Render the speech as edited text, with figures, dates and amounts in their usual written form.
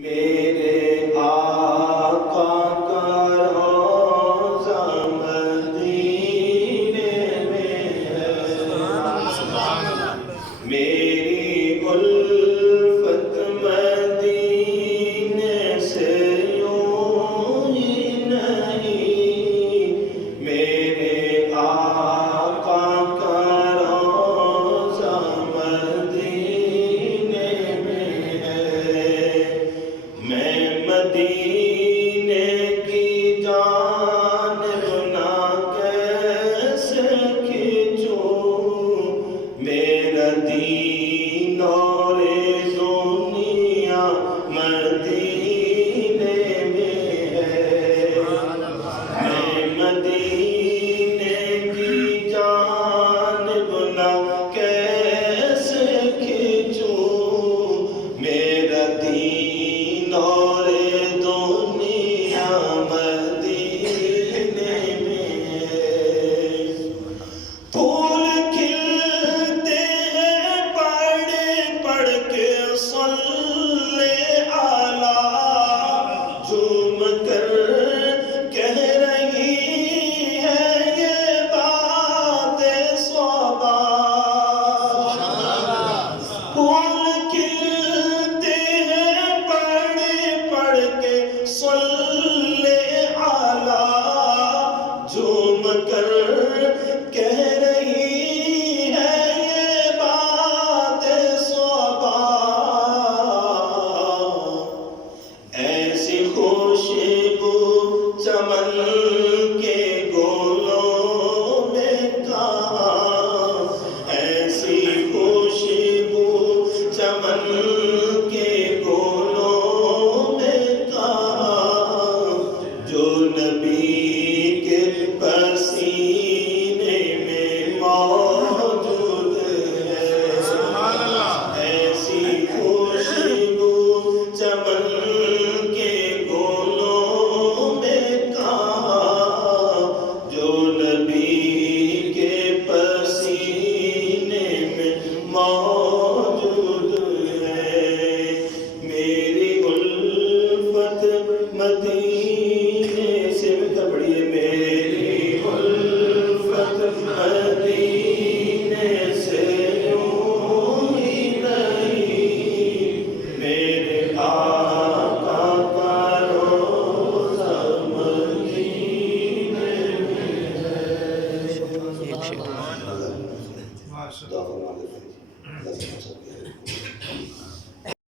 میرے آقا کا روضہ مدینے میں ہے، میری الفت مدینے سے یوں ہی نہیں، میرے آقا کا روضہ مدینے میں ہے۔ میں مدینے کی جانب نہ کیسے کھنچوں، میرا دین اور دنیا مدینے